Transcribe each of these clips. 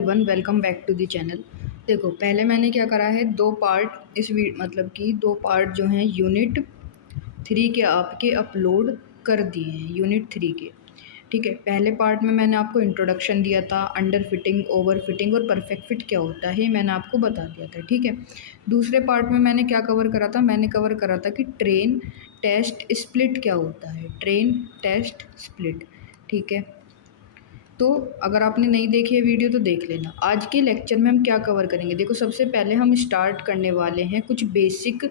One welcome back to the channel. देखो, पहले मैंने क्या करा है, दो पार्ट मतलब कि दो पार्ट जो हैं यूनिट 3 के आपके अपलोड कर दिए हैं। यूनिट 3 के, ठीक है। पहले पार्ट में मैंने आपको इंट्रोडक्शन दिया था, अंडर फिटिंग, ओवर फिटिंग और परफेक्ट फिट क्या होता है, ये मैंने आपको बता दिया था, ठीक है। दूसरे पार्ट में मैंने क्या कवर करा था, मैंने कवर करा था कि ट्रेन टेस्ट स्प्लिट क्या होता है, ट्रेन टेस्ट स्प्लिट, ठीक है। तो अगर आपने नहीं देखी है वीडियो तो देख लेना। आज के लेक्चर में हम क्या कवर करेंगे, देखो, सबसे पहले हम स्टार्ट करने वाले हैं कुछ बेसिक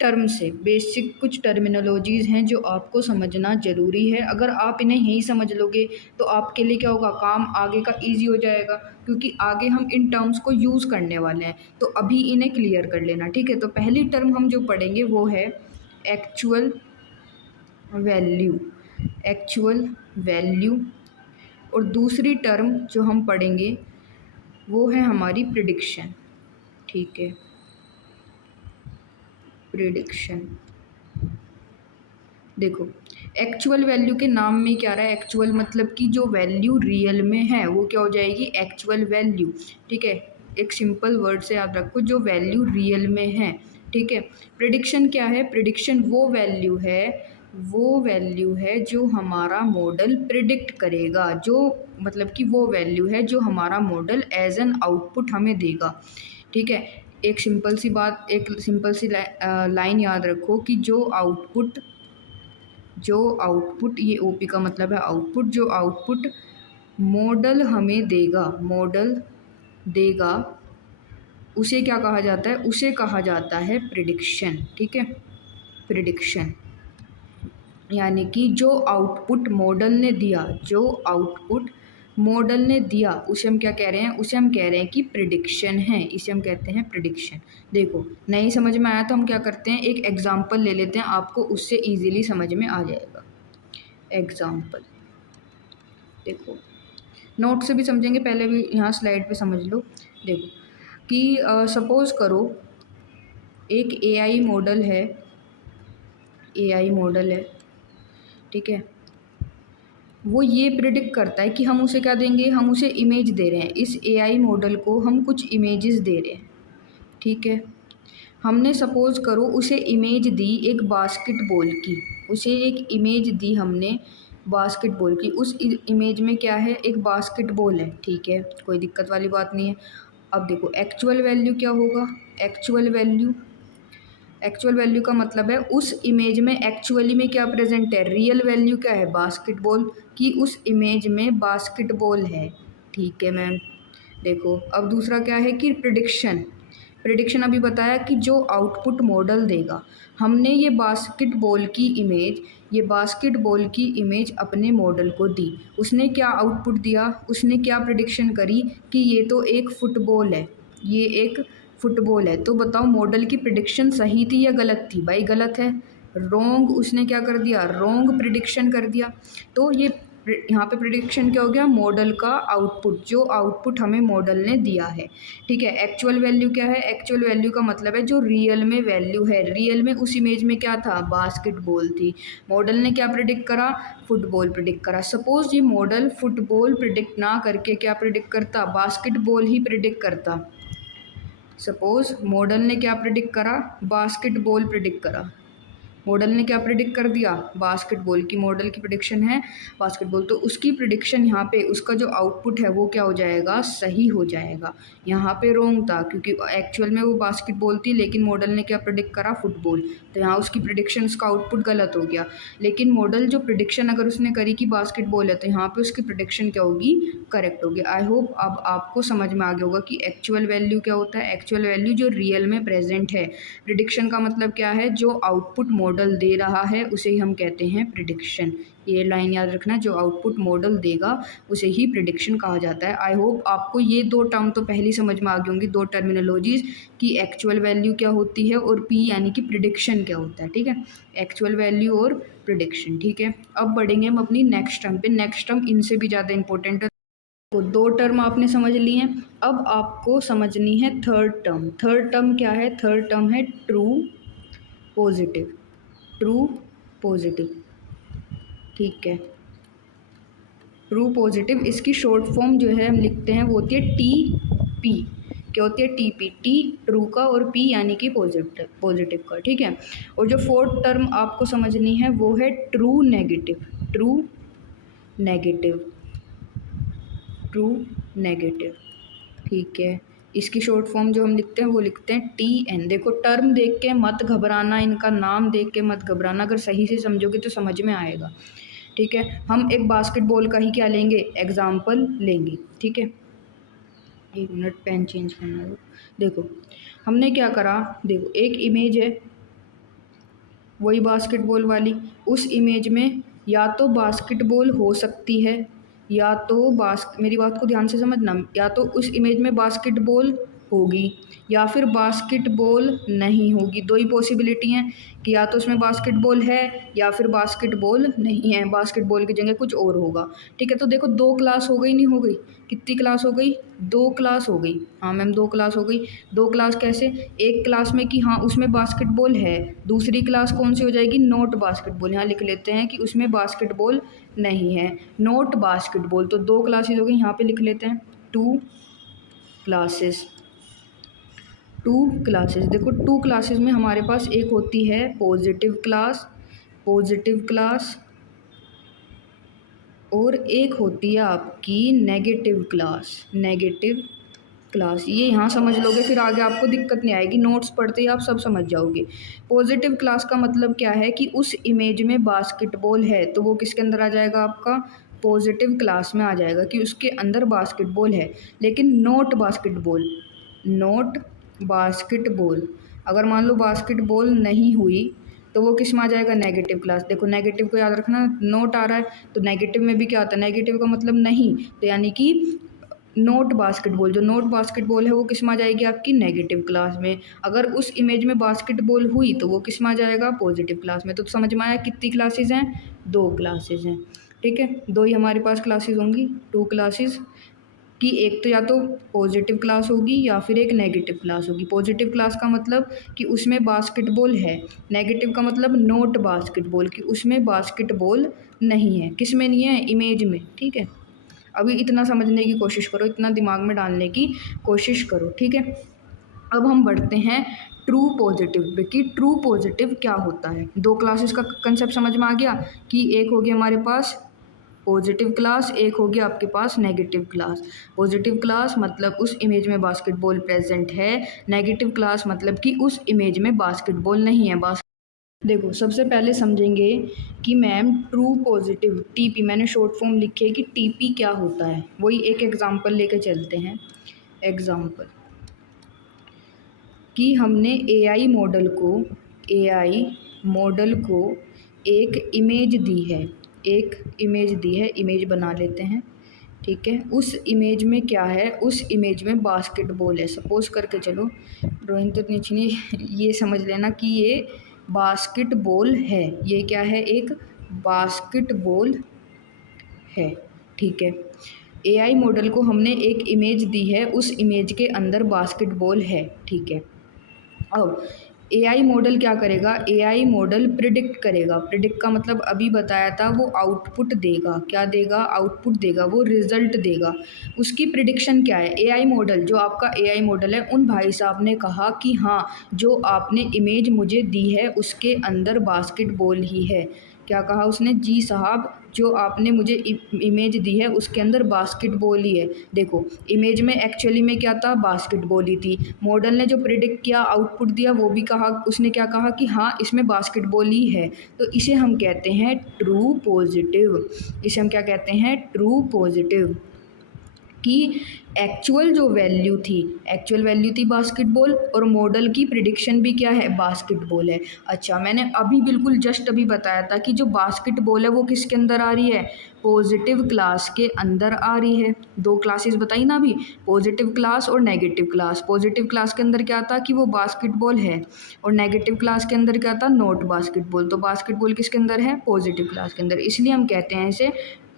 टर्म से। बेसिक कुछ टर्मिनोलॉजीज़ हैं जो आपको समझना ज़रूरी है। अगर आप इन्हें यहीं समझ लोगे तो आपके लिए क्या होगा, काम आगे का ईजी हो जाएगा, क्योंकि आगे हम इन टर्म्स को यूज़ करने वाले हैं। तो अभी इन्हें क्लियर कर लेना, ठीक है। तो पहली टर्म हम जो पढ़ेंगे वो है एक्चुअल वैल्यू। Actual value. और दूसरी टर्म जो हम पढ़ेंगे वो है हमारी प्रिडिक्शन, ठीक है। प्रिडिक्शन। देखो, एक्चुअल वैल्यू के नाम में क्या रहा है, एक्चुअल मतलब कि जो वैल्यू रियल में है वो क्या हो जाएगी, एक्चुअल वैल्यू, ठीक है। एक सिंपल वर्ड से याद रखो, जो वैल्यू रियल में है, ठीक है। प्रिडिक्शन क्या है, प्रिडिक्शन वो वैल्यू है जो हमारा मॉडल प्रिडिक्ट करेगा, जो मतलब कि वो वैल्यू है जो हमारा मॉडल एज एन आउटपुट हमें देगा, ठीक है। एक सिंपल सी लाइन याद रखो कि जो आउटपुट, ये ओपी का मतलब है आउटपुट, जो आउटपुट मॉडल देगा उसे क्या कहा जाता है, उसे कहा जाता है प्रिडिक्शन, ठीक है। प्रिडिक्शन यानी कि जो आउटपुट मॉडल ने दिया उसे हम क्या कह रहे हैं, उसे हम कह रहे हैं कि प्रिडिक्शन है, इसे हम कहते हैं प्रिडिक्शन। देखो, नहीं समझ में आया तो हम क्या करते हैं, एक एग्जांपल ले लेते हैं, आपको उससे इजीली समझ में आ जाएगा। एग्जांपल देखो, नोट से भी समझेंगे, पहले भी यहाँ स्लाइड पे समझ लो। देखो कि सपोज़ करो एक एआई मॉडल है, ठीक है। वो ये प्रिडिक्ट करता है कि हम उसे क्या देंगे, हम उसे इमेज दे रहे हैं, इस एआई मॉडल को हम कुछ इमेजेस दे रहे हैं, ठीक है। हमने सपोज़ करो उसे इमेज दी एक बास्केटबॉल की, उसे एक इमेज दी हमने बास्केटबॉल की। उस इमेज में क्या है, एक बास्केटबॉल है, ठीक है, कोई दिक्कत वाली बात नहीं है। अब देखो एक्चुअल वैल्यू क्या होगा, एक्चुअल वैल्यू का मतलब है उस इमेज में एक्चुअली में क्या प्रेजेंट है, रियल वैल्यू क्या है, बास्केटबॉल की, उस इमेज में बास्केटबॉल है, ठीक है मैम। देखो अब दूसरा क्या है कि प्रिडिक्शन अभी बताया कि जो आउटपुट मॉडल देगा, हमने ये बास्केटबॉल की इमेज अपने मॉडल को दी, उसने क्या आउटपुट दिया, उसने क्या प्रिडिक्शन करी कि ये एक फुटबॉल है। तो बताओ मॉडल की प्रिडिक्शन सही थी या गलत थी, भाई गलत है, रॉन्ग। उसने क्या कर दिया, रॉन्ग प्रिडिक्शन कर दिया। तो ये यहाँ पे प्रिडिक्शन क्या हो गया, मॉडल का आउटपुट, जो आउटपुट हमें मॉडल ने दिया है, ठीक है। एक्चुअल वैल्यू क्या है, एक्चुअल वैल्यू का मतलब है जो रियल में वैल्यू है, रियल में उस इमेज में क्या था, बास्केटबॉल थी। मॉडल ने क्या प्रिडिक्ट करा, फुटबॉल प्रिडिक्ट करा। सपोज ये मॉडल फुटबॉल प्रिडिक्ट ना करके क्या प्रिडिक्ट करता, बास्केटबॉल ही प्रिडिक्ट करता। सपोज मॉडल ने क्या प्रिडिक्ट करा, बास्केटबॉल प्रिडिक्ट करा। मॉडल ने क्या प्रिडिक्ट कर दिया, बास्केटबॉल की, मॉडल की प्रिडिक्शन है बास्केटबॉल, तो उसकी प्रिडिक्शन यहाँ पे उसका जो आउटपुट है वो क्या हो जाएगा, सही हो जाएगा। यहाँ पे रॉन्ग था क्योंकि एक्चुअल में वो बास्केटबॉल थी, लेकिन मॉडल ने क्या प्रिडिक्ट करा, फुटबॉल, तो यहाँ उसकी प्रिडिक्शन, उसका आउटपुट गलत हो गया। लेकिन मॉडल जो प्रिडिक्शन अगर उसने करी कि बास्केटबॉल है, तो यहाँ पे उसकी प्रिडिक्शन क्या होगी, करेक्ट होगी। आई होप अब आपको समझ में आ गया होगा कि एक्चुअल वैल्यू क्या होता है। एक्चुअल वैल्यू जो रियल में प्रेजेंट है, प्रिडिक्शन का मतलब क्या है, जो आउटपुट मॉडल दे रहा है उसे ही हम कहते हैं प्रिडिक्शन। ये लाइन याद रखना, जो आउटपुट मॉडल देगा उसे ही प्रिडिक्शन कहा जाता है। आई होप आपको ये दो टर्म तो पहले समझ में आ गई होंगी, दो टर्मिनोलॉजीज, कि एक्चुअल वैल्यू क्या होती है और पी यानी कि प्रिडिक्शन क्या होता है, ठीक है। एक्चुअल वैल्यू और प्रिडिक्शन, ठीक है। अब बढ़ेंगे हम अपनी नेक्स्ट टर्म पे। नेक्स्ट टर्म इनसे भी ज़्यादा इंपॉर्टेंट है। तो दो टर्म आपने समझ ली हैं, अब आपको समझनी है थर्ड टर्म। थर्ड टर्म क्या है, थर्ड टर्म है ट्रू पॉजिटिव। ट्रू पॉजिटिव, ठीक है। ट्रू पॉजिटिव, इसकी शॉर्ट फॉर्म जो है हम लिखते हैं वो होती है TP। क्या होती है? TP। T ट्रू का और P यानी कि पॉजिटिव का, ठीक है। और जो फोर्थ टर्म आपको समझनी है वो है true negative. True negative, true negative, ठीक है। इसकी शॉर्ट फॉर्म जो हम लिखते हैं वो लिखते हैं TN। देखो टर्म देख के मत घबराना, इनका नाम देख के मत घबराना, अगर सही से समझोगे तो समझ में आएगा, ठीक है। हम एक बास्केटबॉल का ही क्या लेंगे? एग्जाम्पल लेंगे, ठीक है। एक मिनट, पेन चेंज करना है। देखो हमने क्या करा, देखो एक इमेज है वही बास्केटबॉल वाली, उस इमेज में या तो बास्केटबॉल हो सकती है या तो मेरी बात को ध्यान से समझना, या तो उस इमेज में बास्केटबॉल होगी या फिर बास्केटबॉल नहीं होगी। दो ही पॉसिबिलिटी हैं कि या तो उसमें बास्केटबॉल है या फिर बास्केटबॉल नहीं है, बास्केटबॉल की जगह कुछ और होगा, ठीक है। तो देखो दो क्लास हो गई, नहीं हो गई? कितनी क्लास हो गई? दो क्लास हो गई। हाँ मैम, दो क्लास हो गई। दो क्लास कैसे? एक क्लास में कि हाँ उसमें बास्केटबॉल है, दूसरी क्लास कौन सी हो जाएगी? Not basketball. यहाँ लिख लेते हैं कि उसमें बास्केटबॉल नहीं है, नॉट बास्केटबॉल। तो दो क्लासेस हो गई, यहाँ पे लिख लेते हैं टू क्लासेस। टू क्लासेस, देखो टू क्लासेस में हमारे पास एक होती है पॉजिटिव क्लास, पॉजिटिव क्लास, और एक होती है आपकी नेगेटिव क्लास, नेगेटिव क्लास। ये यहाँ समझ लोगे फिर आगे आपको दिक्कत नहीं आएगी, नोट्स पढ़ते ही आप सब समझ जाओगे। पॉजिटिव क्लास का मतलब क्या है कि उस इमेज में बास्केटबॉल है तो वो किसके अंदर आ जाएगा? आपका पॉजिटिव क्लास में आ जाएगा कि उसके अंदर बास्केटबॉल है। लेकिन नॉट बास्केटबॉल, नॉट बास्केटबॉल, अगर मान लो बास्केटबॉल नहीं हुई तो वो किस में आ जाएगा? Negative class. देखो नेगेटिव को याद रखना, नोट आ रहा है तो नेगेटिव में भी क्या आता है? नेगेटिव का मतलब नहीं, तो यानी कि नॉट बास्केटबॉल, जो नॉट बास्केटबॉल है वो किस में आ जाएगी? आपकी नेगेटिव क्लास में। अगर उस इमेज में बास्केटबॉल हुई तो वो किस में आ जाएगा? पॉजिटिव क्लास में। तो समझ में आया कितनी क्लासेस हैं? दो क्लासेस हैं, ठीक है। दो ही हमारे पास क्लासेस होंगी, टू क्लासेस की, एक तो या तो पॉजिटिव क्लास होगी या फिर एक नेगेटिव क्लास होगी। पॉजिटिव क्लास का मतलब कि उसमें बास्केटबॉल है, नेगेटिव का मतलब नॉट बास्केटबॉल, कि उसमें बास्केटबॉल नहीं है। किस में नहीं है? इमेज में, ठीक है। अभी इतना समझने की कोशिश करो, इतना दिमाग में डालने की कोशिश करो, ठीक है। अब हम बढ़ते हैं ट्रू पॉजिटिव कि ट्रू पॉजिटिव क्या होता है। दो क्लासेस का कंसेप्ट समझ में आ गया कि एक होगी हमारे पास पॉजिटिव क्लास, एक होगी आपके पास नेगेटिव क्लास। पॉजिटिव क्लास मतलब उस इमेज में बास्केटबॉल प्रेजेंट है, नेगेटिव क्लास मतलब कि उस इमेज में बास्केटबॉल नहीं है। देखो सबसे पहले समझेंगे कि मैम ट्रू पॉजिटिव TP, मैंने शॉर्ट फॉर्म लिखी है कि TP क्या होता है, वही एक एग्जांपल लेके चलते हैं। एग्जांपल कि हमने AI मॉडल को एक इमेज दी है, एक इमेज दी है, इमेज बना लेते हैं, ठीक है। उस इमेज में क्या है? उस इमेज में बास्केटबॉल है। सपोज करके चलो, ड्राइंग तो इतनी अच्छी नहीं, ये समझ लेना कि ये बास्केटबॉल है, ये क्या है? एक बास्केटबॉल है, ठीक है। AI मॉडल को हमने एक इमेज दी है, उस इमेज के अंदर बास्केटबॉल है, ठीक है। अब AI मॉडल क्या करेगा? AI मॉडल प्रिडिक्ट करेगा। प्रिडिक्ट का मतलब अभी बताया था, वो आउटपुट देगा। क्या देगा? आउटपुट देगा, वो रिजल्ट देगा। उसकी प्रिडिक्शन क्या है? AI मॉडल, जो आपका AI मॉडल है, उन भाई साहब ने कहा कि हाँ जो आपने इमेज मुझे दी है उसके अंदर बास्केटबॉल ही है। क्या कहा उसने? जी साहब जो आपने मुझे इमेज दी है उसके अंदर बास्केटबॉल ही है। देखो इमेज में एक्चुअली में क्या था? बास्केटबॉल ही थी। मॉडल ने जो प्रिडिक्ट किया, आउटपुट दिया, वो भी कहा, उसने क्या कहा कि हाँ इसमें बास्केटबॉल ही है। तो इसे हम कहते हैं ट्रू पॉजिटिव। इसे हम क्या कहते हैं? True positive. कि एक्चुअल वैल्यू थी बास्केटबॉल, और मॉडल की प्रिडिक्शन भी क्या है? बास्केटबॉल है। अच्छा मैंने अभी बिल्कुल जस्ट अभी बताया था कि जो बास्केटबॉल है वो किसके अंदर आ रही है? पॉजिटिव क्लास के अंदर आ रही है। दो क्लासेस बताई ना अभी, पॉजिटिव क्लास और नेगेटिव क्लास। पॉजिटिव क्लास के अंदर क्या था? कि वो बास्केटबॉल है, और नेगेटिव क्लास के अंदर क्या था? Not basketball. तो बास्केटबॉल किसके अंदर है? पॉजिटिव क्लास के अंदर। इसलिए हम कहते हैं इसे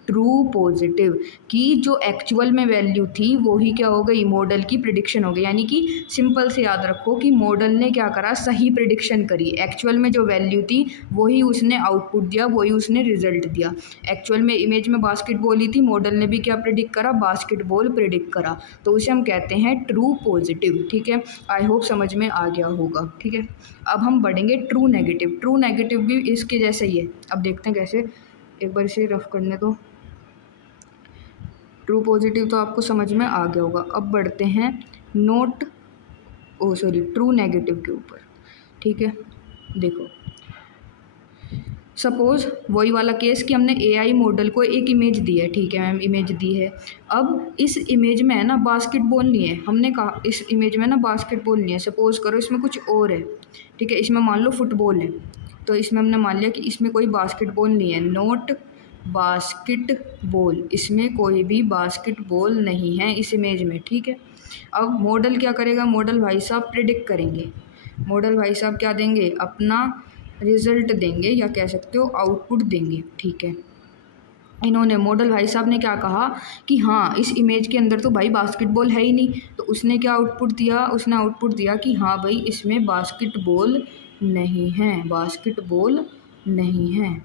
ट्रू पॉजिटिव, कि जो एक्चुअल में वैल्यू थी वही क्या हो गई, मॉडल की प्रिडिक्शन हो गई। यानी कि सिंपल से याद रखो कि मॉडल ने क्या करा, सही प्रिडिक्शन करी। एक्चुअल में जो वैल्यू थी वही उसने आउटपुट दिया, वही उसने रिजल्ट दिया। एक्चुअल में इमेज में बास्केटबॉल ही थी, मॉडल ने भी क्या प्रिडिक्ट करा, बास्केटबॉल प्रिडिक्ट करा। तो उसे हम कहते हैं ट्रू पॉजिटिव। ठीक है, आई होप समझ में आ गया होगा। ठीक है, अब हम बढ़ेंगे ट्रू नेगेटिव। ट्रू नेगेटिव भी इसके जैसे ही है। अब देखते हैं कैसे, एक बार इसे रफ करने दो। ट्रू पॉजिटिव तो आपको समझ में आ गया होगा। अब बढ़ते हैं नोट ट्रू नेगेटिव के ऊपर। ठीक है, देखो सपोज़ वही वाला केस कि हमने एआई मॉडल को एक इमेज दी है। ठीक है मैम, इमेज दी है। अब इस इमेज में है ना बास्केटबॉल नहीं है, हमने कहा इस इमेज में ना बास्केटबॉल नहीं है। सपोज़ करो इसमें कुछ और है। ठीक है, इसमें मान लो फुटबॉल है, तो इसमें हमने मान लिया कि इसमें कोई बास्केटबॉल नहीं है, नॉट बास्केटबॉल, इसमें कोई भी बास्केटबॉल नहीं है इस इमेज में। ठीक है, अब मॉडल क्या करेगा, मॉडल भाई साहब प्रिडिक्ट करेंगे। मॉडल भाई साहब क्या देंगे, अपना रिजल्ट देंगे, या कह सकते हो आउटपुट देंगे। ठीक है, इन्होंने मॉडल भाई साहब ने क्या कहा कि हाँ इस इमेज के अंदर तो भाई बास्केटबॉल है ही नहीं। तो उसने क्या आउटपुट दिया, उसने आउटपुट दिया कि हाँ भाई इसमें बास्केटबॉल नहीं है, बास्केटबॉल नहीं है।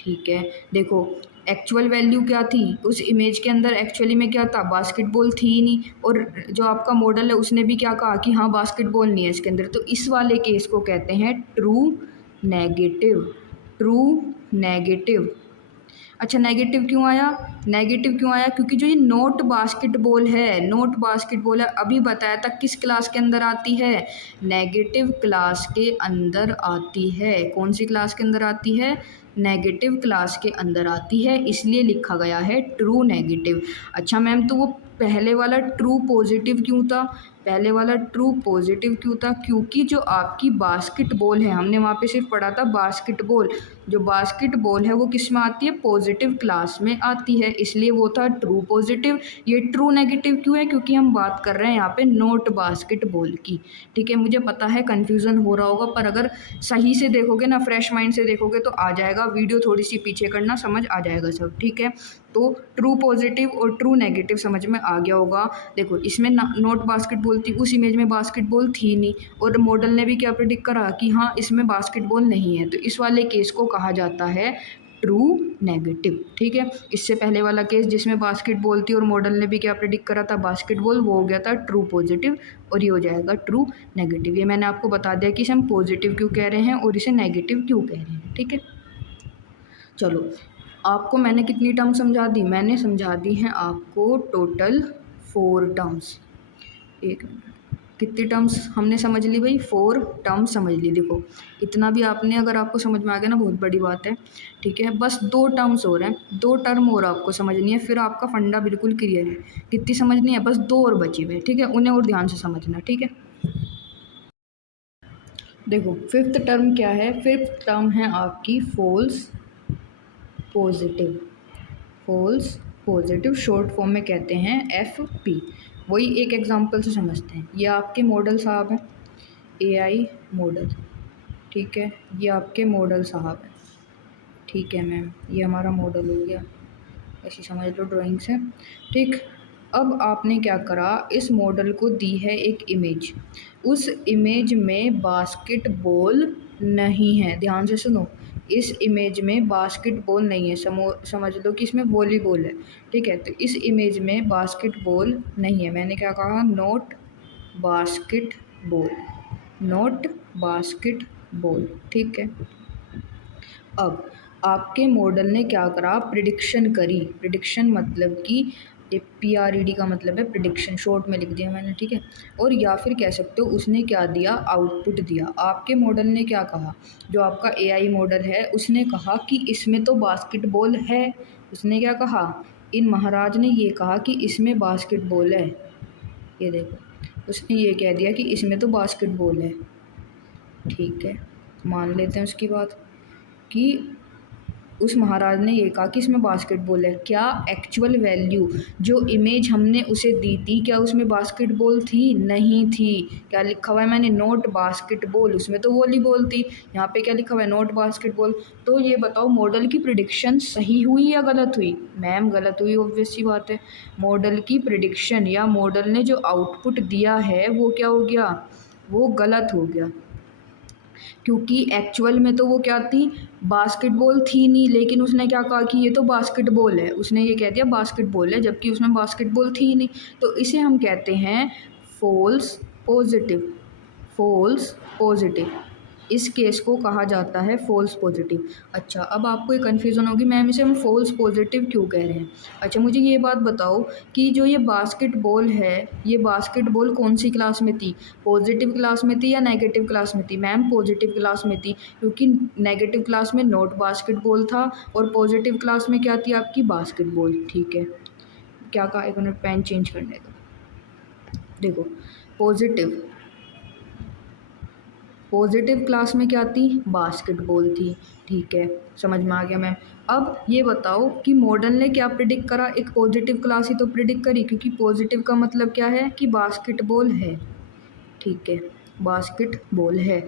ठीक है, देखो एक्चुअल वैल्यू क्या थी उस इमेज के अंदर, एक्चुअली में क्या था, बास्केटबॉल थी ही नहीं। और जो आपका मॉडल है उसने भी क्या कहा कि हाँ बास्केटबॉल नहीं है इसके अंदर। तो इस वाले केस को कहते हैं ट्रू नेगेटिव। True negative. अच्छा नेगेटिव क्यों आया, नेगेटिव क्यों आया, क्योंकि जो ये नोट बास्केटबॉल है, नोट बास्केटबॉल है, अभी बताया था किस क्लास के अंदर आती है, नेगेटिव क्लास के अंदर आती है। कौन सी क्लास के अंदर आती है, नेगेटिव क्लास के अंदर आती है, इसलिए लिखा गया है ट्रू नेगेटिव। अच्छा मैम, तो वो पहले वाला ट्रू पॉजिटिव क्यों था, पहले वाला ट्रू पॉजिटिव क्यों था, क्योंकि जो आपकी बास्केटबॉल है, हमने वहाँ पे सिर्फ पढ़ा था बास्केटबॉल, जो बास्केटबॉल है वो किस में आती है, पॉजिटिव क्लास में आती है, इसलिए वो था ट्रू पॉजिटिव। ये ट्रू नेगेटिव क्यों है, क्योंकि हम बात कर रहे हैं यहाँ पे नोट बास्केटबॉल की। ठीक है, मुझे पता है कन्फ्यूज़न हो रहा होगा, पर अगर सही से देखोगे ना, फ्रेश माइंड से देखोगे तो आ जाएगा। वीडियो थोड़ी सी पीछे करना, समझ आ जाएगा सब। ठीक है, तो ट्रू पॉजिटिव और ट्रू नेगेटिव समझ में आ गया होगा। देखो इसमें नोट बास्केटबॉल थी, उस इमेज में बास्केटबॉल थी नहीं, और मॉडल ने भी क्या प्रेडिक्ट करा कि हाँ इसमें बास्केटबॉल नहीं है। तो इस वाले केस को कहा जाता है ट्रू नेगेटिव। ठीक है, इससे पहले वाला केस जिसमें बास्केटबॉल थी और मॉडल ने भी क्या प्रेडिक्ट करा था, बास्केटबॉल, वो हो गया था ट्रू पॉजिटिव, और ये हो जाएगा ट्रू नेगेटिव। ये मैंने आपको बता दिया कि इसे हम पॉजिटिव क्यों कह रहे हैं और इसे नेगेटिव क्यों कह रहे हैं। ठीक है, चलो आपको मैंने कितनी टर्म समझा दी, मैंने समझा दी हैं आपको टोटल 4 टर्म्स। एक मिनट, कितनी टर्म्स हमने समझ ली भाई, 4 टर्म्स समझ ली। देखो इतना भी आपने, अगर आपको समझ में आ गया ना बहुत बड़ी बात है। ठीक है, बस 2 टर्म्स हो रहे हैं, 2 टर्म और आपको समझनी है, फिर आपका फंडा बिल्कुल क्लियर है। कितनी समझनी है, बस 2 और बची हुए। ठीक है, उन्हें और ध्यान से समझना। ठीक है, देखो फिफ्थ टर्म क्या है, फिफ्थ टर्म है आपकी false positive. False positive short form में कहते हैं FP। वही एक एग्जांपल से समझते हैं। ये आपके मॉडल साहब हैं, AI मॉडल। ठीक है, ये आपके मॉडल साहब हैं। ठीक है मैम, ये हमारा मॉडल हो गया, ऐसी समझ लो ड्राइंग से। ठीक, अब आपने क्या करा, इस मॉडल को दी है एक इमेज, उस इमेज में बास्केटबॉल नहीं है। ध्यान से सुनो, इस इमेज में बास्केटबॉल नहीं है, समझ लो कि इसमें वॉलीबॉल है। ठीक है, तो इस इमेज में बास्केटबॉल नहीं है। मैंने क्या कहा, नॉट बास्केटबॉल, नॉट बास्केटबॉल। ठीक है, अब आपके मॉडल ने क्या करा, प्रिडिक्शन करी। प्रिडिक्शन मतलब कि ये PRED का मतलब है प्रिडिक्शन, शॉर्ट में लिख दिया मैंने। ठीक है, और या फिर कह सकते हो उसने क्या दिया, आउटपुट दिया। आपके मॉडल ने क्या कहा, जो आपका AI मॉडल है उसने कहा कि इसमें तो बास्केटबॉल है। उसने क्या कहा, इन महाराज ने ये कहा कि इसमें बास्केटबॉल है। ये देखो, उसने ये कह दिया कि इसमें तो बास्केटबॉल है। ठीक है, मान लेते हैं उसकी बात कि उस महाराज ने ये कहा कि इसमें बास्केटबॉल है। क्या एक्चुअल वैल्यू जो इमेज हमने उसे दी थी, क्या उसमें बास्केटबॉल थी? नहीं थी। क्या लिखा हुआ है मैंने? Note basketball. उसमें तो वॉलीबॉल थी। यहाँ पे क्या लिखा हुआ है? Note basketball. तो ये बताओ मॉडल की प्रिडिक्शन सही हुई या गलत हुई? मैम गलत हुई, ऑब्वियस सी बात है। मॉडल की प्रिडिक्शन या मॉडल ने जो आउटपुट दिया है वो क्या हो गया? वो गलत हो गया, क्योंकि एक्चुअल में तो वो क्या थी? बास्केटबॉल थी नहीं, लेकिन उसने क्या कहा कि ये तो बास्केटबॉल है, उसने ये कह दिया बास्केटबॉल है, जबकि उसमें बास्केटबॉल थी ही नहीं। तो इसे हम कहते हैं फॉल्स पॉजिटिव। फॉल्स पॉजिटिव, इस केस को कहा जाता है फॉल्स पॉजिटिव। अच्छा, अब आपको ये कन्फ्यूज़न होगी मैम इसे हम फॉल्स पॉजिटिव क्यों कह रहे हैं। अच्छा, मुझे ये बात बताओ कि जो ये बास्केटबॉल है, ये बास्केटबॉल कौन सी क्लास में थी? पॉजिटिव क्लास में थी या नेगेटिव क्लास में थी? मैम पॉजिटिव क्लास में थी, क्योंकि नेगेटिव क्लास में नॉट बास्केटबॉल था और पॉजिटिव क्लास में क्या थी आपकी? बास्केटबॉल। ठीक है, क्या कहा? एक मिनट, पेन चेंज करने दो। देखो, पॉजिटिव पॉजिटिव क्लास में क्या थी? बास्केटबॉल थी। ठीक है, समझ में आ गया मैम। अब ये बताओ कि मॉडल ने क्या प्रिडिक्ट करा? एक पॉजिटिव क्लास ही तो प्रिडिक्ट करी, क्योंकि पॉजिटिव का मतलब क्या है कि बास्केटबॉल है। ठीक है, बास्केटबॉल है।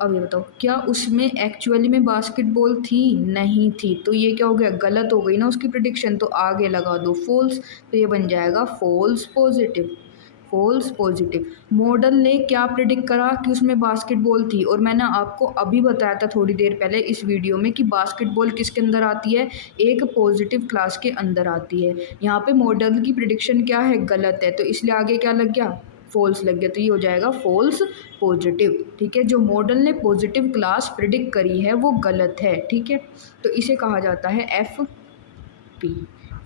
अब ये बताओ क्या उसमें एक्चुअली में बास्केटबॉल थी? नहीं थी। तो ये क्या हो गया? गलत हो गई ना उसकी प्रिडिक्शन, तो आगे लगा दो फॉल्स। तो ये बन जाएगा false positive. False positive. Model ने क्या प्रिडिक्ट करा? कि उसमें बास्केटबॉल थी, और मैंने आपको अभी बताया था थोड़ी देर पहले इस वीडियो में कि बास्केटबॉल किसके अंदर आती है? एक पॉजिटिव क्लास के अंदर आती है। यहाँ पे मॉडल की प्रिडिक्शन क्या है? गलत है, तो इसलिए आगे क्या लग गया? फॉल्स लग गया। तो ये हो जाएगा फॉल्स पॉजिटिव। ठीक है, जो मॉडल ने पॉजिटिव क्लास प्रिडिक्ट करी है वो गलत है। ठीक है, तो इसे कहा जाता है F P,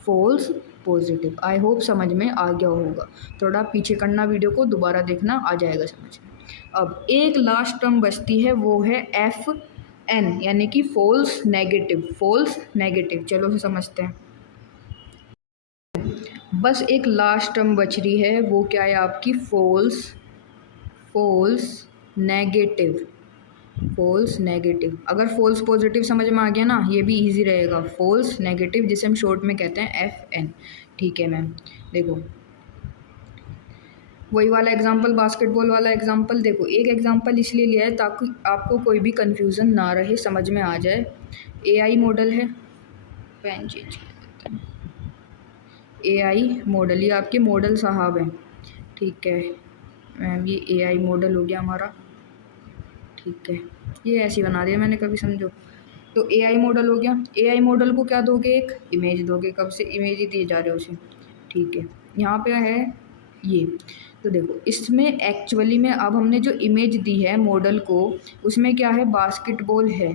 false positive. I hope समझ में आ गया होगा। थोड़ा पीछे करना, वीडियो को दोबारा देखना, आ जाएगा समझ में। अब एक लास्ट टर्म बचती है, वो है एफ एन, यानी कि फॉल्स नेगेटिव। फॉल्स नेगेटिव, चलो फिर समझते हैं। बस एक लास्ट टर्म बच रही है, वो क्या है आपकी? False false negative. False negative. अगर फॉल्स पॉजिटिव समझ में आ गया ना, ये भी इजी रहेगा। फॉल्स नेगेटिव, जिसे हम शॉर्ट में कहते हैं एफ एन। ठीक है मैम, देखो वही वाला एग्जांपल, बास्केटबॉल वाला एग्जांपल। देखो, एक एग्जांपल इसलिए लिया है ताकि आपको कोई भी कन्फ्यूज़न ना रहे, समझ में आ जाए। एआई मॉडल है, पेन चेंज कर देते हैं। एआई मॉडल, ये आपके मॉडल साहब हैं। ठीक है मैम, ये एआई मॉडल हो गया हमारा। ठीक है, ये ऐसे ही बना दिया मैंने, कभी समझो। तो एआई मॉडल हो गया। एआई मॉडल को क्या दोगे? एक इमेज दोगे। कब से इमेज ही दिए जा रहे हो उसे। ठीक है, यहाँ पे है ये। तो देखो, इसमें एक्चुअली में अब हमने जो इमेज दी है मॉडल को, उसमें क्या है? बास्केटबॉल है।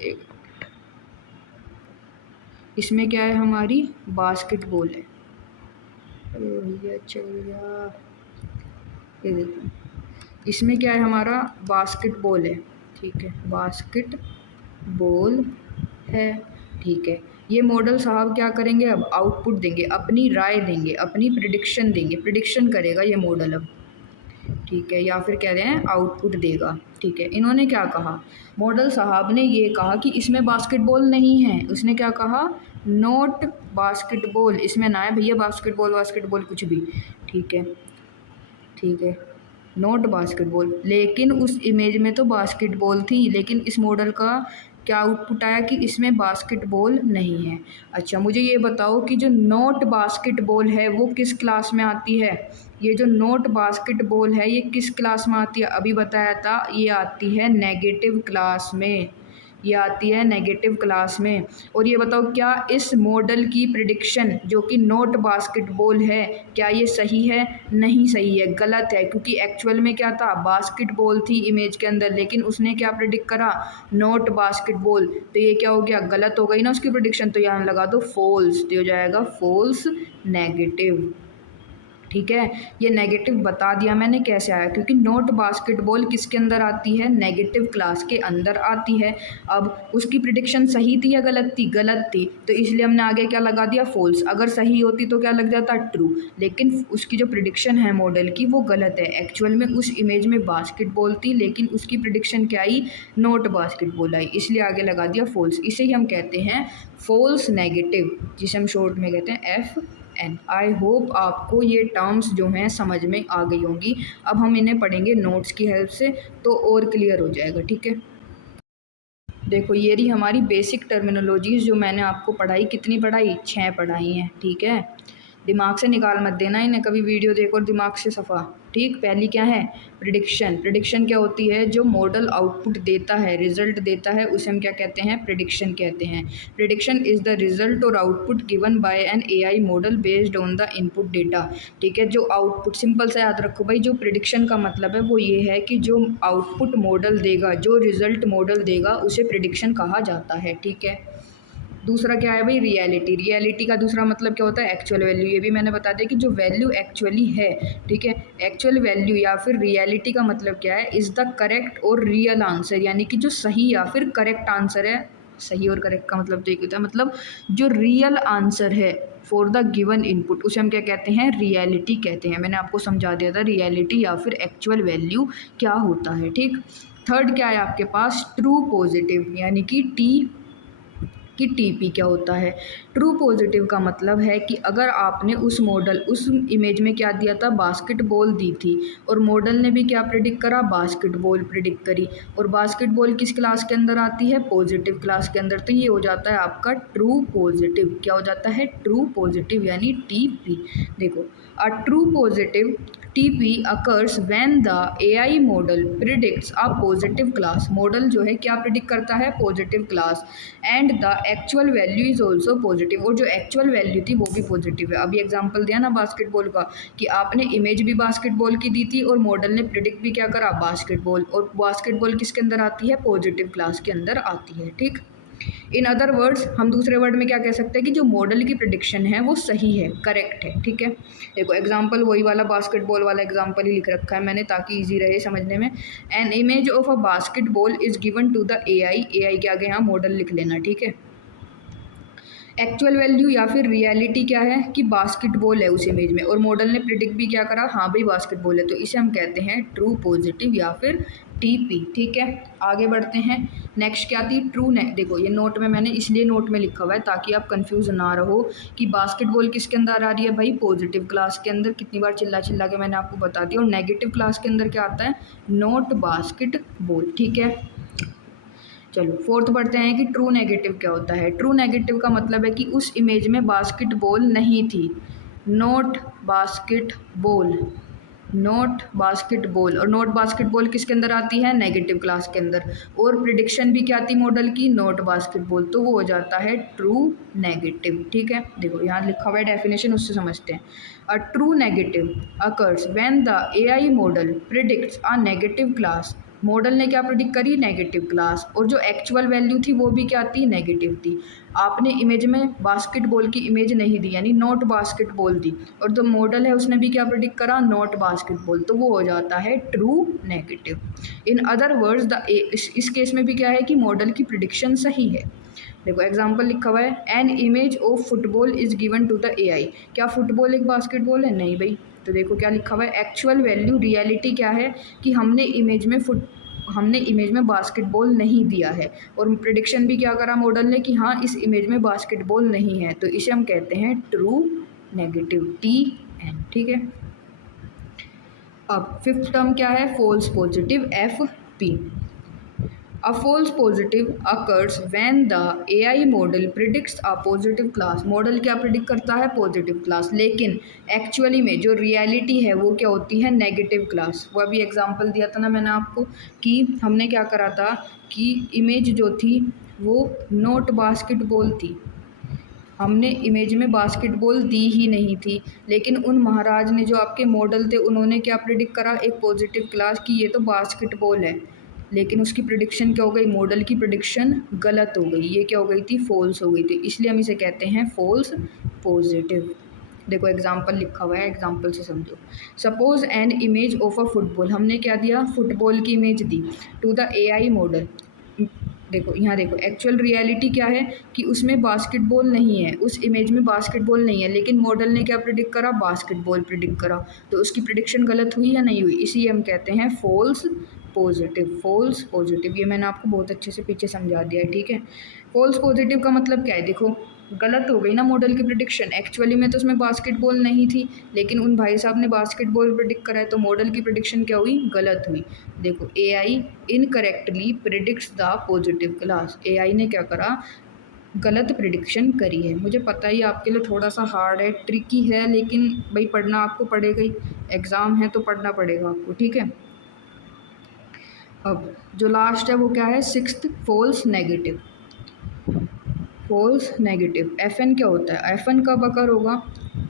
एक, इसमें क्या है? हमारी बास्केटबॉल है। अरे भैया चल गया। ये देखो, इसमें क्या है? हमारा बास्केटबॉल है। ठीक है, बास्केटबॉल है। ठीक है, ये मॉडल साहब क्या करेंगे? अब आउटपुट देंगे, अपनी राय देंगे, अपनी प्रिडिक्शन देंगे। प्रिडिक्शन करेगा ये मॉडल अब। ठीक है, या फिर कह रहे हैं आउटपुट देगा। ठीक है, इन्होंने क्या कहा? मॉडल साहब ने ये कहा कि इसमें बास्केटबॉल नहीं है। उसने क्या कहा? Not basketball. इसमें ना है भैया बास्केटबॉल वास्केटबॉल कुछ भी। ठीक है, ठीक है, नॉट बास्केटबॉल। लेकिन उस इमेज में तो बास्केटबॉल थी, लेकिन इस मॉडल का क्या आउटपुट आया कि इसमें बास्केटबॉल नहीं है। अच्छा, मुझे ये बताओ कि जो नॉट बास्केटबॉल है वो किस क्लास में आती है? ये जो नॉट बास्केटबॉल है ये किस क्लास में आती है? अभी बताया था, ये आती है नेगेटिव क्लास में। ये आती है नेगेटिव क्लास में। और ये बताओ क्या इस मॉडल की प्रिडिक्शन जो कि नॉट बास्केटबॉल है, क्या ये सही है? नहीं सही है, गलत है, क्योंकि एक्चुअल में क्या था? बास्केटबॉल थी इमेज के अंदर, लेकिन उसने क्या प्रिडिक्ट करा? Not basketball. तो ये क्या हो गया? गलत हो गई ना उसकी प्रिडिक्शन। तो यहाँ लगा दो फॉल्स, तो हो जाएगा फॉल्स नेगेटिव। ठीक है, ये नेगेटिव बता दिया मैंने कैसे आया, क्योंकि नॉट बास्केटबॉल किसके अंदर आती है, नेगेटिव क्लास के अंदर आती है। अब उसकी प्रिडिक्शन सही थी या गलत थी, गलत थी, तो इसलिए हमने आगे क्या लगा दिया, फॉल्स। अगर सही होती तो क्या लग जाता, ट्रू। लेकिन उसकी जो प्रिडिक्शन है मॉडल की वो गलत है। एक्चुअल में उस इमेज में बास्केटबॉल थी, लेकिन उसकी प्रिडिक्शन क्या आई, नॉट बास्केटबॉल आई, इसलिए आगे लगा दिया फॉल्स। इसे ही हम कहते हैं फॉल्स नेगेटिव, जिसे हम शॉर्ट में कहते हैं FN। आई होप आपको ये टर्म्स जो हैं समझ में आ गई होंगी। अब हम इन्हें पढ़ेंगे नोट्स की हेल्प से, तो और क्लियर हो जाएगा। ठीक है, देखो ये रही हमारी बेसिक टर्मिनोलॉजीज जो मैंने आपको पढ़ाई, कितनी पढ़ाई, 6 पढ़ाई हैं। ठीक है, दिमाग से निकाल मत देना इन्हें, कभी वीडियो देखो और दिमाग से सफ़ा। ठीक, पहली क्या है, प्रिडिक्शन। प्रिडिक्शन क्या होती है, जो मॉडल आउटपुट देता है, रिजल्ट देता है, उसे हम क्या कहते हैं, प्रिडिक्शन कहते हैं। प्रिडिक्शन इज़ द रिजल्ट और output given by an AI model based on the input data. ठीक है, जो आउटपुट, सिंपल सा याद रखो भाई, जो प्रिडिक्शन का मतलब है वो ये है कि जो आउटपुट मॉडल देगा, जो रिजल्ट मॉडल देगा, उसे प्रिडिक्शन कहा जाता है। ठीक है, दूसरा क्या है भाई, रियलिटी। रियलिटी का दूसरा मतलब क्या होता है, एक्चुअल वैल्यू। ये भी मैंने बता दिया कि जो वैल्यू एक्चुअली है। ठीक है, एक्चुअल वैल्यू या फिर रियलिटी का मतलब क्या है, इज़ द करेक्ट और रियल आंसर, यानी कि जो सही या फिर करेक्ट आंसर है। सही और करेक्ट का मतलब तो एक होता है, मतलब जो रियल आंसर है फॉर द गिवन इनपुट, उसे हम क्या कहते हैं, रियलिटी कहते हैं। मैंने आपको समझा दिया था रियलिटी या फिर एक्चुअल वैल्यू क्या होता है। ठीक, थर्ड क्या है आपके पास, ट्रू पॉजिटिव, यानी कि TP क्या होता है। ट्रू पॉजिटिव का मतलब है कि अगर आपने उस मॉडल, उस इमेज में क्या दिया था, बास्केटबॉल दी थी, और मॉडल ने भी क्या प्रिडिक्ट करा, बास्केटबॉल प्रिडिक्ट करी, और बास्केटबॉल किस क्लास के अंदर आती है, पॉजिटिव क्लास के अंदर, तो ये हो जाता है आपका ट्रू पॉजिटिव। क्या हो जाता है, ट्रू पॉजिटिव, यानी TP। देखो, a true positive TP occurs when the AI model predicts a positive class। Model जो है क्या प्रिडिक्ट करता है, positive class, and the actual value is also positive, और जो एक्चुअल वैल्यू थी वो भी पॉजिटिव है। अभी एग्जांपल दिया ना बास्केटबॉल का, कि आपने इमेज भी बास्केटबॉल की दी थी और मॉडल ने प्रिडिक्ट भी क्या करा, बास्केटबॉल, और बास्केटबॉल किसके अंदर आती है, पॉजिटिव क्लास के अंदर आती है। ठीक, इन अदर वर्ड्स, हम दूसरे वर्ड में क्या कह सकते हैं कि जो मॉडल की प्रिडिक्शन है वो सही है, करेक्ट है। ठीक है, देखो एग्जांपल वही वाला बास्केटबॉल वाला एग्जांपल ही लिख रखा है मैंने, ताकि इजी रहे समझने में। An image of a basketball is given to the AI के आगे यहाँ मॉडल लिख लेना। ठीक है, एक्चुअल वैल्यू या फिर रियलिटी क्या है, कि बास्केटबॉल है उस इमेज में, और मॉडल ने प्रिडिक्ट भी क्या करा, हाँ भाई बास्केटबॉल है, तो इसे हम कहते हैं ट्रू पॉजिटिव या फिर TP। ठीक है, आगे बढ़ते हैं। नेक्स्ट क्या थी, ट्रू ने। देखो ये नोट में मैंने इसलिए नोट में लिखा हुआ है ताकि आप कंफ्यूज ना रहो कि बास्केटबॉल किसके अंदर आ रही है, भाई पॉजिटिव क्लास के अंदर। कितनी बार चिल्ला चिल्ला के मैंने आपको बता दिया। और नेगेटिव क्लास के अंदर क्या आता है, नॉट बास्केटबॉल। ठीक है, चलो फोर्थ पढ़ते हैं कि ट्रू नेगेटिव क्या होता है। ट्रू नेगेटिव का मतलब है कि उस इमेज में बास्केटबॉल नहीं थी, नॉट बास्केटबॉल, नॉट बास्केटबॉल। और नॉट बास्केटबॉल किसके अंदर आती है, नेगेटिव क्लास के अंदर, और प्रिडिक्शन भी क्या थी मॉडल की, नॉट बास्केटबॉल, तो वो हो जाता है ट्रू नेगेटिव। ठीक है, देखो यहाँ लिखा हुआ है डेफिनेशन, उससे समझते हैं। A true negative occurs when the AI model predicts a negative class. Model ने क्या प्रिडिक्ट करी, नेगेटिव क्लास, और जो एक्चुअल वैल्यू थी वो भी क्या थी, नेगेटिव थी। आपने इमेज में बास्केटबॉल की इमेज नहीं दी, यानी नॉट बास्केटबॉल दी, और जो मॉडल है उसने भी क्या प्रिडिक्ट करा, नॉट बास्केटबॉल, तो वो हो जाता है true negative. In other words the इस केस में भी क्या है कि मॉडल की प्रिडिक्शन सही है। देखो एग्जाम्पल लिखा हुआ है, an image of football is given to the AI। क्या फुटबॉल एक बास्केटबॉल है, नहीं भाई। तो देखो क्या लिखा हुआ है, एक्चुअल वैल्यू, रियलिटी क्या है कि हमने इमेज में बास्केटबॉल नहीं दिया है, और प्रिडिक्शन भी क्या करा मॉडल ने कि हाँ इस इमेज में बास्केटबॉल नहीं है, तो इसे हम कहते हैं ट्रू नेगेटिव, TN। ठीक है, अब फिफ्थ टर्म क्या है, false positive, FP। A false positive occurs when the AI model predicts a positive class। Model क्या प्रिडिक्ट करता है, पॉजिटिव क्लास, लेकिन एक्चुअली में जो रियलिटी है वो क्या होती है, नेगेटिव क्लास। वो अभी एग्जांपल दिया था ना मैंने आपको, कि हमने क्या करा था कि इमेज जो थी वो नॉट बास्केटबॉल थी, हमने इमेज में बास्केटबॉल दी ही नहीं थी, लेकिन उन महाराज ने जो आपके मॉडल थे उन्होंने क्या प्रिडिक्ट करा, एक पॉजिटिव क्लास, कि ये तो बास्केटबॉल है, लेकिन उसकी प्रिडिक्शन क्या हो गई, मॉडल की प्रिडिक्शन गलत हो गई, ये क्या हो गई थी, फॉल्स हो गई थी, इसलिए हम इसे कहते हैं फॉल्स पॉजिटिव। देखो एग्जाम्पल लिखा हुआ है, एग्जाम्पल से समझो। Suppose an image of a football, हमने क्या दिया, फुटबॉल की इमेज दी टू द एआई मॉडल। देखो यहाँ देखो एक्चुअल रियलिटी क्या है कि उसमें बास्केटबॉल नहीं है, उस इमेज में बास्केटबॉल नहीं है, लेकिन मॉडल ने क्या प्रिडिक्ट करा, बास्केटबॉल प्रिडिक्ट करा। तो उसकी प्रिडिक्शन गलत हुई या नहीं हुई, इसी हम कहते हैं फॉल्स पॉजिटिव। फॉल्स पॉजिटिव, ये मैंने आपको बहुत अच्छे से पीछे समझा दिया है, ठीक है। फॉल्स पॉजिटिव का मतलब क्या है, देखो गलत हो गई ना मॉडल की प्रिडिक्शन, एक्चुअली में तो उसमें बास्केटबॉल नहीं थी, लेकिन उन भाई साहब ने बास्केटबॉल प्रिडिक्ट करा है, तो मॉडल की प्रिडिक्शन क्या हुई, गलत हुई। देखो AI incorrectly predicts the positive class, AI ने क्या करा, गलत प्रिडिक्शन करी है। मुझे पता ही आपके लिए थोड़ा सा हार्ड है, ट्रिकी है, लेकिन भाई पढ़ना आपको पड़ेगा ही, एग्ज़ाम है तो पढ़ना पड़ेगा आपको, ठीक है। अब जो लास्ट है वो क्या है, sixth, false negative. False negative, F N क्या होता है, एफ एन कब अकर होगा,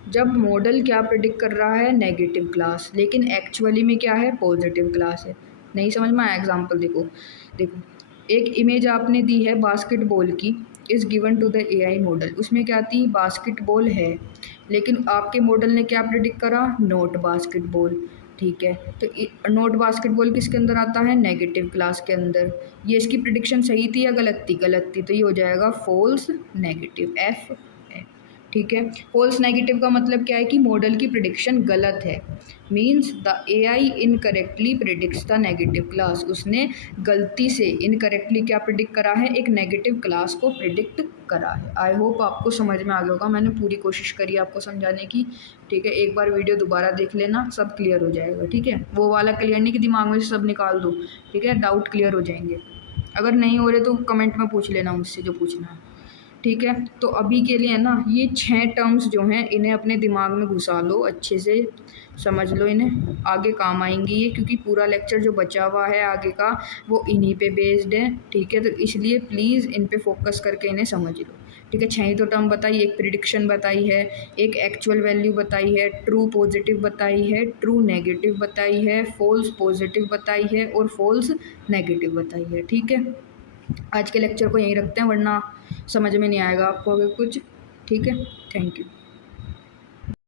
जब मॉडल क्या प्रिडिक्ट कर रहा है, नेगेटिव क्लास, लेकिन एक्चुअली में क्या है, पॉजिटिव क्लास है। नहीं समझ में आया, एग्जांपल देखो। देखो एक इमेज आपने दी है बास्केटबॉल की, is given to the AI model, उसमें क्या थी, बास्केटबॉल है, लेकिन आपके मॉडल ने क्या प्रिडिक्ट करा, नॉट बास्केटबॉल, ठीक है। तो नॉट बास्केटबॉल किसके अंदर आता है, नेगेटिव क्लास के अंदर। ये इसकी प्रिडिक्शन सही थी या गलत थी, गलत थी, तो ये हो जाएगा फॉल्स नेगेटिव, एफ है, ठीक है। फॉल्स नेगेटिव का मतलब क्या है कि मॉडल की प्रिडिक्शन गलत है, means the AI incorrectly predicts the negative class, उसने गलती से इनकरेक्टली क्या प्रिडिक्ट करा है, एक नेगेटिव क्लास को प्रिडिक्ट करा है। आई होप आपको समझ में आ गया होगा, मैंने पूरी कोशिश करी आपको समझाने की, ठीक है। एक बार वीडियो दोबारा देख लेना, सब क्लियर हो जाएगा, ठीक है। वो वाला क्लियर नहीं कि दिमाग में से सब निकाल दो, ठीक है, डाउट क्लियर हो जाएंगे। अगर नहीं हो रहे तो कमेंट में पूछ लेना मुझसे जो पूछना है, ठीक है। तो अभी के लिए ना ये 6 टर्म्स जो हैं इन्हें अपने दिमाग में घुसा लो, अच्छे से समझ लो इन्हें, आगे काम आएंगी ये, क्योंकि पूरा लेक्चर जो बचा हुआ है आगे का वो इन्हीं पे बेस्ड है, ठीक है। तो इसलिए प्लीज़ इन पे फोकस करके इन्हें समझ लो, ठीक है। 6 ही तो टर्म बताई, एक प्रिडिक्शन बताई है, एक एक्चुअल वैल्यू बताई है, ट्रू पॉजिटिव बताई है, ट्रू नेगेटिव बताई है, फॉल्स पॉजिटिव बताई है और फॉल्स नेगेटिव बताई है, ठीक है। आज के लेक्चर को यहीं रखते हैं, वरना समझ में नहीं आएगा आपको अगर कुछ, ठीक है। Thank you.